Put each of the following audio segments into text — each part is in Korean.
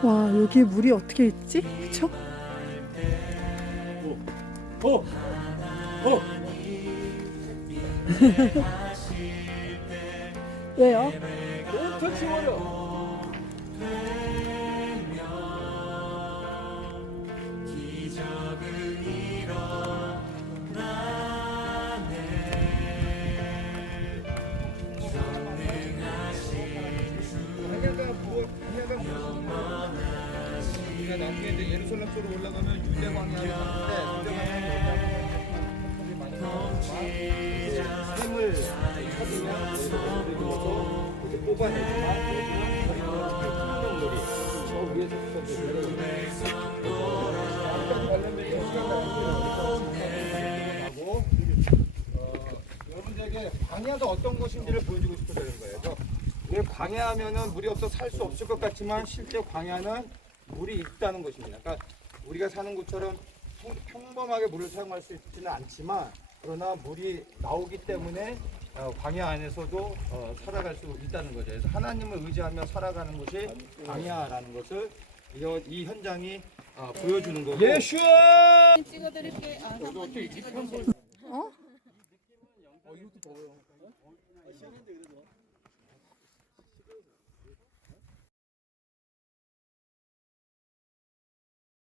와, 여기 물이 어떻게 있지? 그쵸? 왜요? 엄청 치워려. 나중에 이제 예루살렘 쪽으로 올라가면 유대 광야로 가는데 유대 광야는 많이 나오지만 샘을 찾으면 여기서 이제 뽑아내지만 여기는 풍경놀이 저 위에서 아까지 관련된 시간을 하고 여러분들에게 광야가 어떤 것인지를 보여주고 싶어서 그런 거예요. 왜 광야하면은 물이 없어 살 수 없을 것 같지만 실제 광야는 물이 있다는 것입니다. 그러니까 우리가 사는 곳처럼 평범하게 물을 사용할 수 있지는 않지만 그러나 물이 나오기 때문에 광야 안에서도 살아갈 수 있다는 거죠. 그래서 하나님을 의지하며 살아가는 것이 광야라는 것을 이 현장이 보여주는 거고. 예슈아! 찍어드릴게. 어? 이것도 더워요.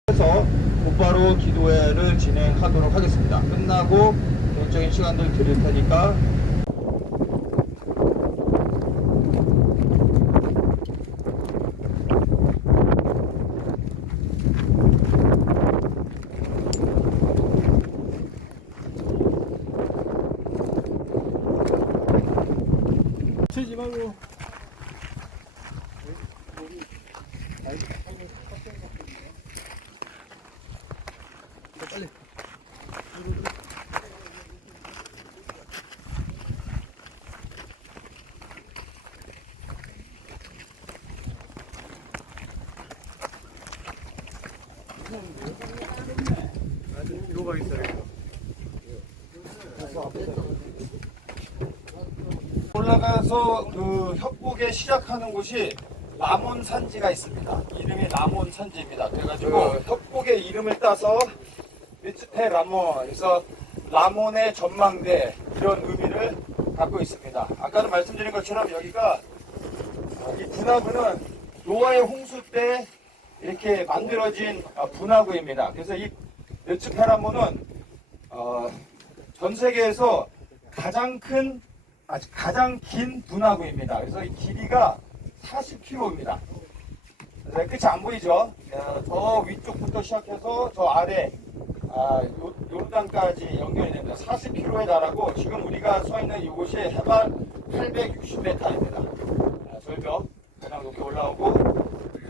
그래서 곧바로 기도회를 진행하도록 하겠습니다. 끝나고 개인적인 시간들 드릴 테니까 치지 말고 빨리 이거가 있어요. 올라가서 그 협곡에 시작하는 곳이 라몬 산지가 있습니다. 이름이 라몬 산지입니다. 그래가지고 협곡의 이름을 따서 미츠페 라몬, 그래서 라몬의 전망대 이런 의미를 갖고 있습니다. 아까도 말씀드린 것처럼 여기가 이 분화구는 노아의 홍수 때 이렇게 만들어진 분화구입니다. 그래서 이 미츠페 라몬은 전 세계에서 가장 긴 분화구입니다. 그래서 이 길이가 40km입니다. 끝이 안 보이죠? 저 위쪽부터 시작해서 저 아래 요르단까지 연결이 됩니다. 40km에 달하고 지금 우리가 서 있는 이곳이 해발 860m입니다. 절벽 가장 높게 올라오고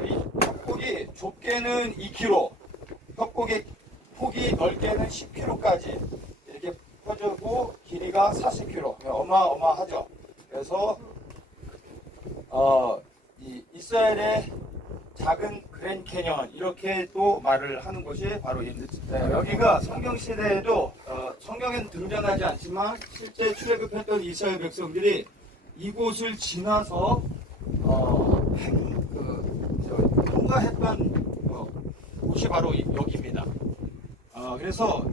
이 협곡이 좁게는 2km, 협곡의 폭이 넓게는 10km까지 이렇게 펴지고 길이가 40km, 어마어마하죠. 그래서 이 이스라엘의 작은 그랜 캐년 이렇게 또 말을 하는 것이 바로 여기가 성경 시대에도 성경에는 등장하지 않지만 실제 출애굽했던 이스라엘 백성들이 이곳을 지나서 통과했던 곳이 바로 여기입니다. 그래서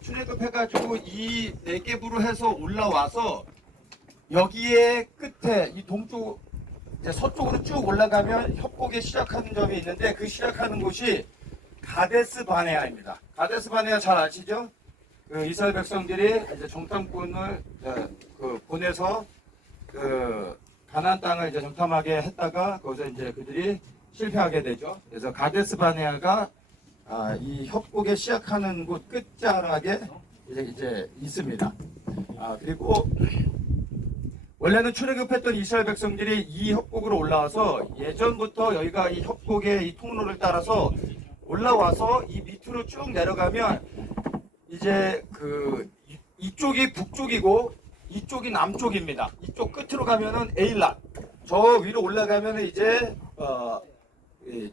출애굽해가지고 이 네겝으로 해서 올라와서 여기에 끝에 이 동쪽 서쪽으로 쭉 올라가면 협곡에 시작하는 점이 있는데 그 시작하는 곳이 가데스 바네아입니다. 가데스 바네아 잘 아시죠? 그 이스라엘 백성들이 이제 정탐꾼을 보내서 그 가나안 땅을 이제 정탐하게 했다가 거기서 이제 그들이 실패하게 되죠. 그래서 가데스 바네아가 이 협곡에 시작하는 곳 끝자락에 이제 있습니다. 그리고 원래는 출애굽했던 이스라엘 백성들이 이 협곡으로 올라와서 예전부터 여기가 이 협곡의 이 통로를 따라서 올라와서 이 밑으로 쭉 내려가면 이제 이쪽이 북쪽이고 이쪽이 남쪽입니다. 이쪽 끝으로 가면은 에일랏, 저 위로 올라가면은 이제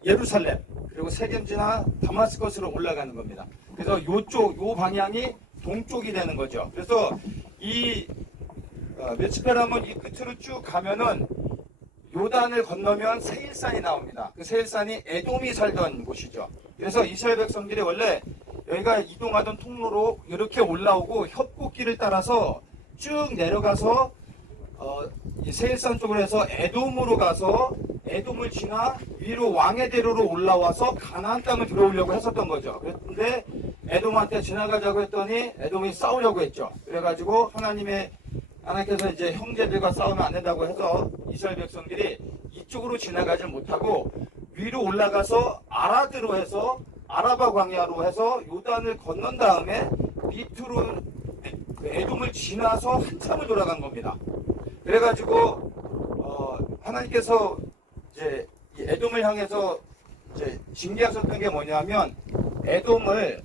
예루살렘, 그리고 세겜지나 다마스커스로 올라가는 겁니다. 그래서 요 방향이 동쪽이 되는 거죠. 그래서 이 메츠페람은 이 끝으로 쭉 가면은 요단을 건너면 세일산이 나옵니다. 그 세일산이 에돔이 살던 곳이죠. 그래서 이스라엘 백성들이 원래 여기가 이동하던 통로로 이렇게 올라오고 협곡길을 따라서 쭉 내려가서 이 세일산 쪽으로 해서 에돔으로 가서 에돔을 지나 위로 왕의 대로로 올라와서 가나안 땅을 들어오려고 했었던 거죠. 그런데 에돔한테 지나가자고 했더니 에돔이 싸우려고 했죠. 그래가지고 하나님께서 이제 형제들과 싸우면 안 된다고 해서 이스라엘 백성들이 이쪽으로 지나가지 못하고 위로 올라가서 아라드로 해서 아라바 광야로 해서 요단을 건넌 다음에 밑으로 그 에돔을 지나서 한참을 돌아간 겁니다. 그래가지고 하나님께서 이제 이 에돔을 향해서 이제 징계하셨던 게 뭐냐면 에돔을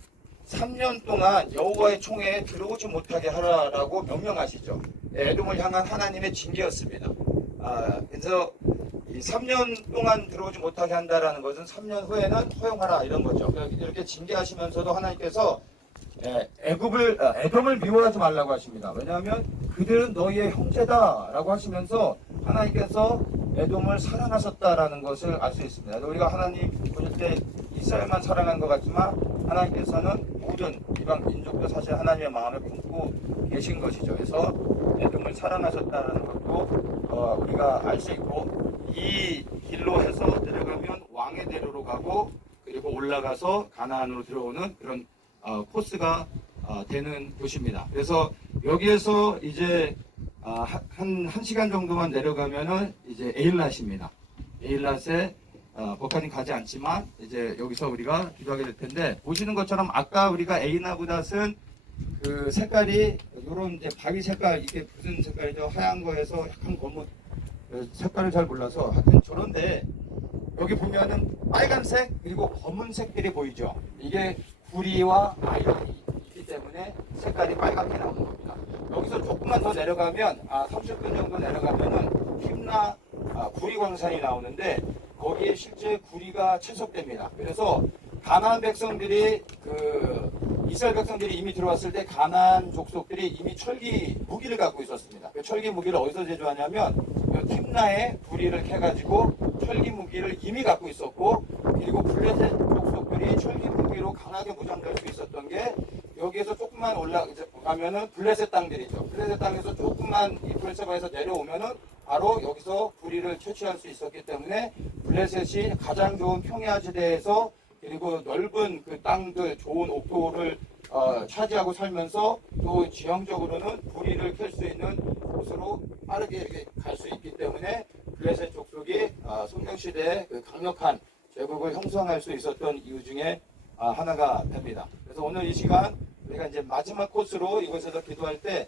3년 동안 여호와의 총회에 들어오지 못하게 하라라고 명령하시죠. 에돔을 향한 하나님의 징계였습니다. 그래서 이 3년 동안 들어오지 못하게 한다라는 것은 3년 후에는 허용하라 이런 거죠. 이렇게 징계하시면서도 하나님께서 에돔을 미워하지 말라고 하십니다. 왜냐하면 그들은 너희의 형제다라고 하시면서 하나님께서 에돔을 사랑하셨다라는 것을 알 수 있습니다. 우리가 하나님 보실 때 이스라엘만 사랑한 것 같지만 하나님께서는 모든 이방 민족도 사실 하나님의 마음을 품고 계신 것이죠. 그래서 에돔을 사랑하셨다는 것도 우리가 알 수 있고, 이 길로 해서 내려가면 왕의 대로로 가고 그리고 올라가서 가나안으로 들어오는 그런 코스가 되는 곳입니다. 그래서 여기에서 이제 한 시간 정도만 내려가면은 이제 에일랏입니다. 에일랏에 법관님 가지 않지만 이제 여기서 우리가 기도하게 될 텐데, 보시는 것처럼 아까 우리가 에이나브닷은 그 색깔이 이런 이제 바위 색깔, 이게 무슨 색깔이죠? 하얀 거에서 약간 검은, 색깔을 잘 몰라서 하여튼 저런데 여기 보면은 빨간색 그리고 검은색들이 보이죠. 이게 구리와 아연이 있기 때문에 색깔이 빨갛게 나오는 겁니다. 여기서 조금만 더 내려가면 30분 정도 내려가면은 킴나 구리 광산이 나오는데 거기에 실제 구리가 채석됩니다. 그래서 가나안 백성들이 이스라엘 백성들이 이미 들어왔을 때 가나안 족속들이 이미 철기 무기를 갖고 있었습니다. 그 철기 무기를 어디서 제조하냐면 킴나에 구리를 캐가지고 철기 무기를 이미 갖고 있었고, 그리고 블레셋 족속들이 철기 무기로 강하게 무장될 수 있었던 게 여기에서 조금만 올라가면은 블레셋 땅들이죠. 블레셋 땅에서 조금만 이 블레셋에서 내려오면은 바로 여기서 구리를 채취할 수 있었기 때문에 블레셋이 가장 좋은 평야지대에서 그리고 넓은 그 땅들, 좋은 옥토를 차지하고 살면서 또 지형적으로는 구리를 캘 수 있는 곳으로 빠르게 이렇게 갈 수 있기 때문에 블레셋 족속이 성경시대에 그 강력한 제국을 형성할 수 있었던 이유 중에 하나가 됩니다. 그래서 오늘 이 시간 우리가 이제 마지막 코스로 이곳에서 기도할 때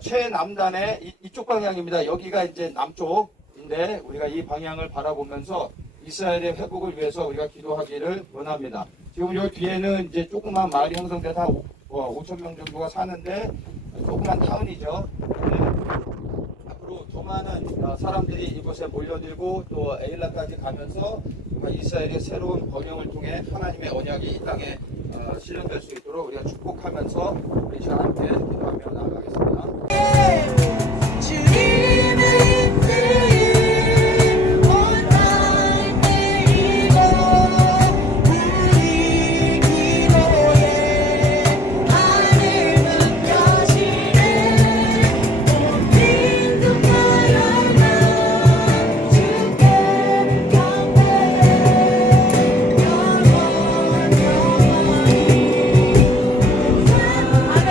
최남단의 이쪽 방향입니다. 여기가 이제 남쪽인데 우리가 이 방향을 바라보면서 이스라엘의 회복을 위해서 우리가 기도하기를 원합니다. 지금 여기 뒤에는 이제 조그만 마을이 형성돼서 한 5천 명 정도가 사는데 조그만 타운이죠. 앞으로 더 많은 사람들이 이곳에 몰려들고 또 에일라까지 가면서 이스라엘의 새로운 번영을 통해 하나님의 언약이 이 땅에 실현될 수 있도록 우리가 축복하면서 우리 시간 함께 기도하며 나아가겠습니다. 아멘.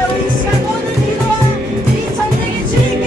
우리 시간 모든 기도와 이 전쟁의 주인공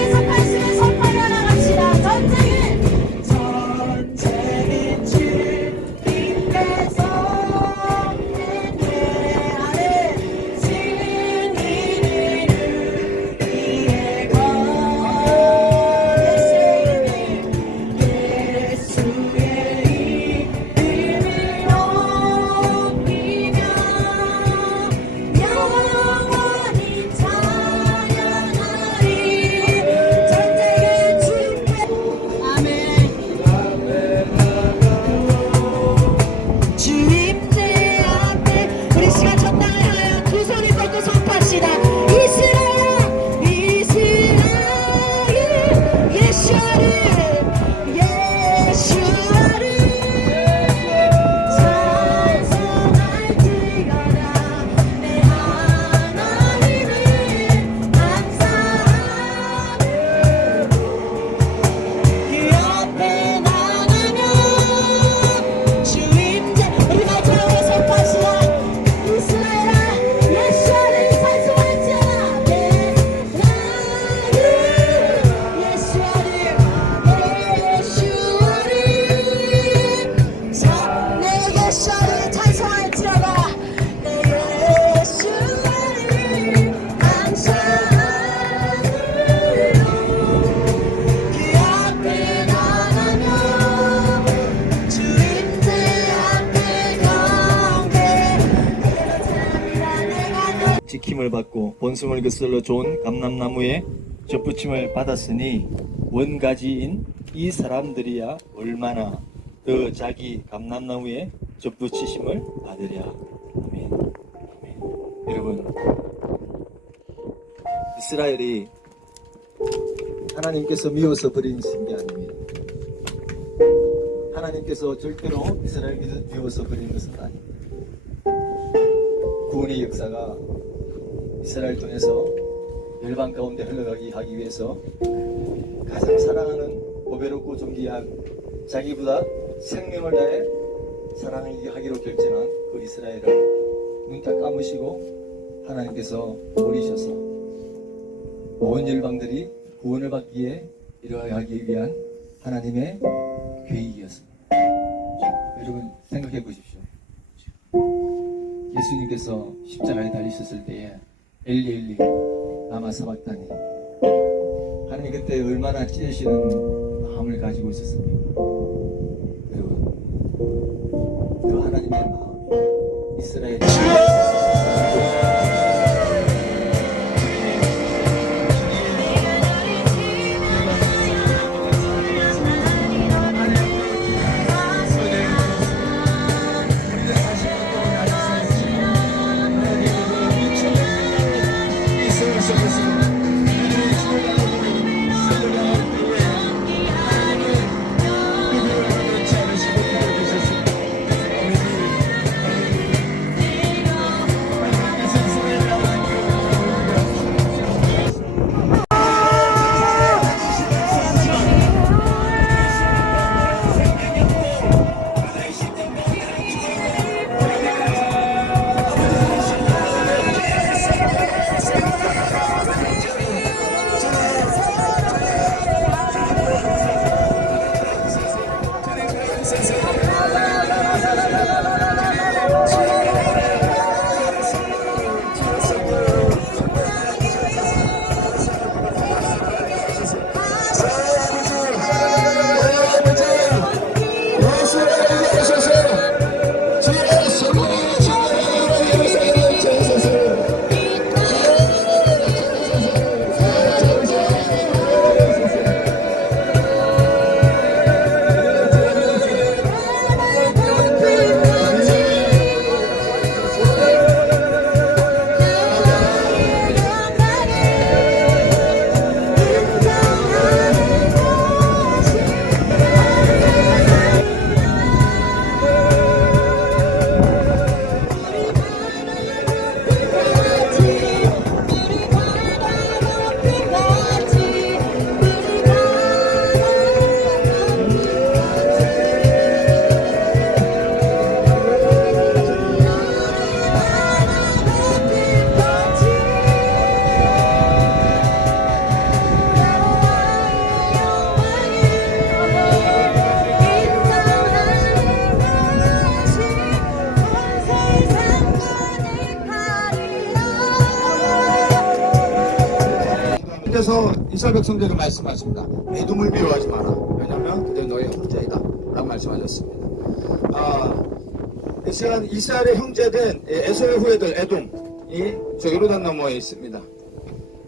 접붙임을 받고 본성을 거슬러 좋은 감람나무에 접붙임을 받았으니 원가지인 이 사람들이야 얼마나 더 자기 감람나무에 접붙이심을 받으랴. 아멘. 아멘. 여러분, 이스라엘이 하나님께서 미워서 버리신 게 아닙니다. 하나님께서 절대로 이스라엘을 미워서 버린 것은 아닙니다. 구원의 역사가 이스라엘 통해서 열방 가운데 흘러가게 하기 위해서 가장 사랑하는 보배롭고 존귀한 자기보다 생명을 다해 사랑하기로 결정한 그 이스라엘을 눈 딱 감으시고 하나님께서 버리셔서 온 열방들이 구원을 받기에 이러하기 위한 하나님의 계획이었습니다. 여러분 생각해 보십시오. 예수님께서 십자가에 달리셨을 때에 엘리 엘리 라마 사박다니, 하나님 그때 얼마나 찢으시는 마음을 가지고 있었습니까? 여러분, 그 하나님의 마음이 이스라엘의 그래서 이스라엘 백성들에게 말씀하십니다. 에돔을 미워하지 마라. 왜냐하면 그들 너의 형제이다 라고 말씀하셨습니다. 이 시간 이스라엘의 형제된 에서의 후예들 에돔이 저 요르단 너머에 있습니다.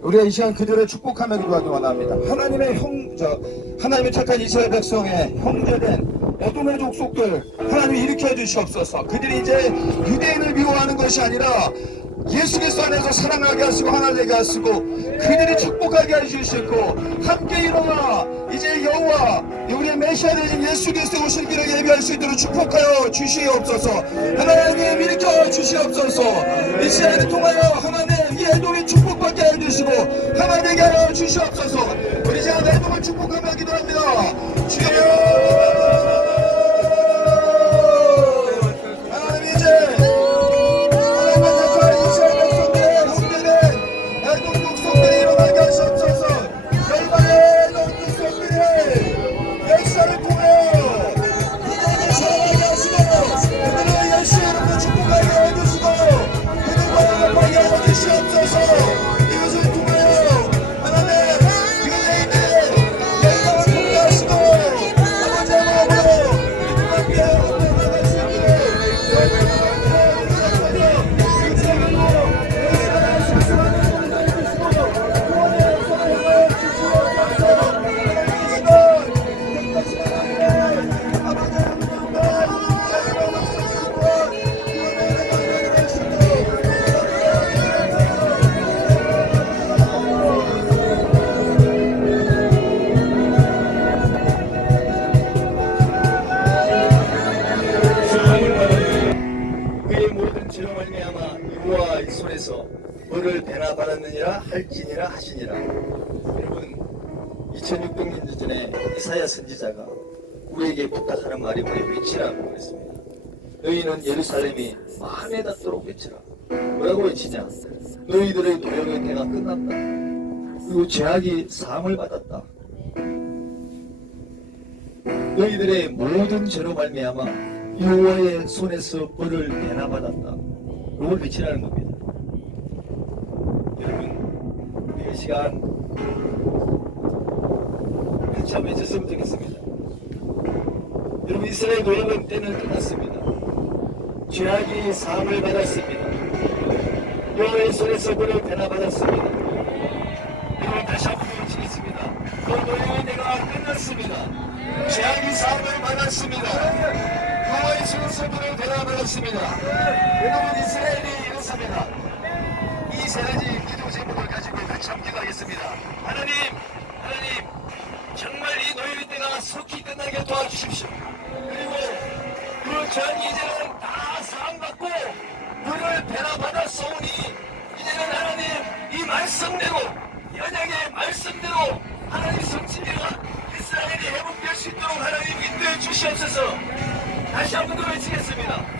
우리가 이 시간 그들을 축복하며 기도하기 원합니다. 하나님의 착한 이스라엘 백성의 형제된 에돔의 족속들 하나님이 일으켜 주시옵소서. 그들이 이제 유대인을 미워하는 것이 아니라 예수 그리스도 안에서 사랑하게 하시고 하나 되게 하시고 그들이 축복하게 해주시고 함께 일어나 이제 여호와 우리의 메시아 되신 예수 그리스도 오실 길을 예비할 수 있도록 축복하여 주시옵소서. 하나님 일으켜 주시옵소서. 이 시간을 통하여 하나님 이 에돔이 축복받게 해주시고 하나 되게 하여 주시옵소서. 우리 이제 에돔을 축복하며 기도합니다. 주여 이것을 통하여 하나님 이곳에 있는 열방을 통과하시고 하나님 그들의 인내 열방을 통과하시고 아버지 하나님 손에서 벌을 배나 받았느니라 할지니라 하시니라. 여러분 2600년 전에 이사야 선지자가 우리에게 부탁하는 말이 뭐냐 외치라고 그랬습니다. 너희는 예루살렘이 마음에 닿도록 외치라. 뭐라고 외치냐? 너희들의 노력의 때가 끝났다. 그리고 죄악이 사함을 받았다. 너희들의 모든 죄로 말미암아 여호와의 손에서 벌을 배나 받았다. 그걸 외치라는 겁니다. 여러분, 우리 이 시간 같이 한번 외쳤으면 좋겠습니다. 여러분, 이스라엘 노력은 때는 끝났습니다. 죄악이 사함을 받았습니다. 여호와의 손에서 벌을 배나 받았습니다. 여러분, 다시 한번 외치겠습니다. 그 노력의 때가 끝났습니다. 죄악이 사함을 받았습니다. 여호와의 손에서 벌을 배나 받았습니다. 여러분, 이스라엘이 이렇습니다. 이 세 가지 기도 제목을 가지고 같이 함께 가겠습니다. 하나님, 정말 이 노예의 때가 속히 끝나게 도와주십시오. 그리고 그 죄악이 이제는 다 사함받고 물을 배나 받았사오니 이제는 하나님 이 말씀대로 연약의 말씀대로 하나님 성취가 이스라엘이 회복될 수 있도록 하나님 인도해 주시옵소서. 다시 한번 더 외치겠습니다.